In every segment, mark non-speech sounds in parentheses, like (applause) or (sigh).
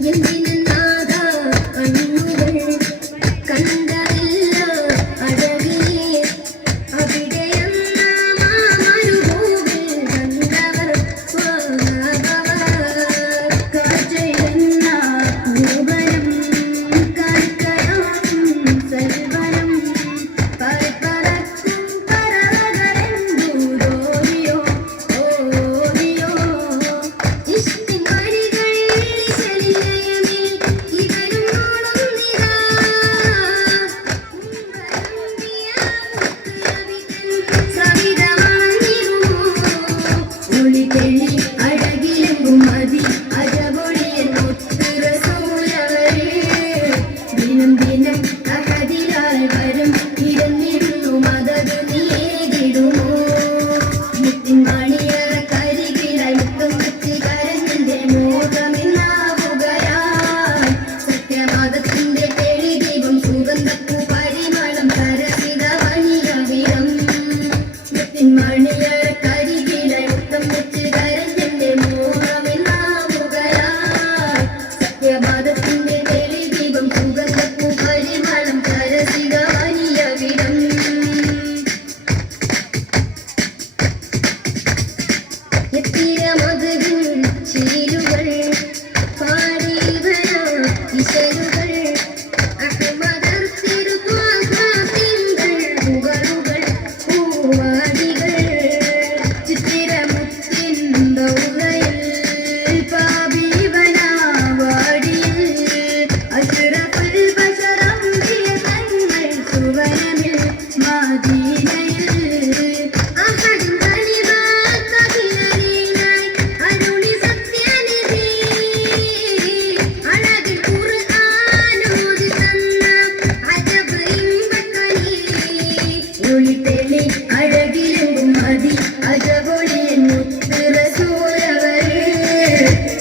眼睛 (laughs)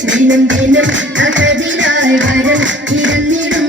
ദിനം ദിനം അകതിലായി വരം ഇരന്നിടുന്നു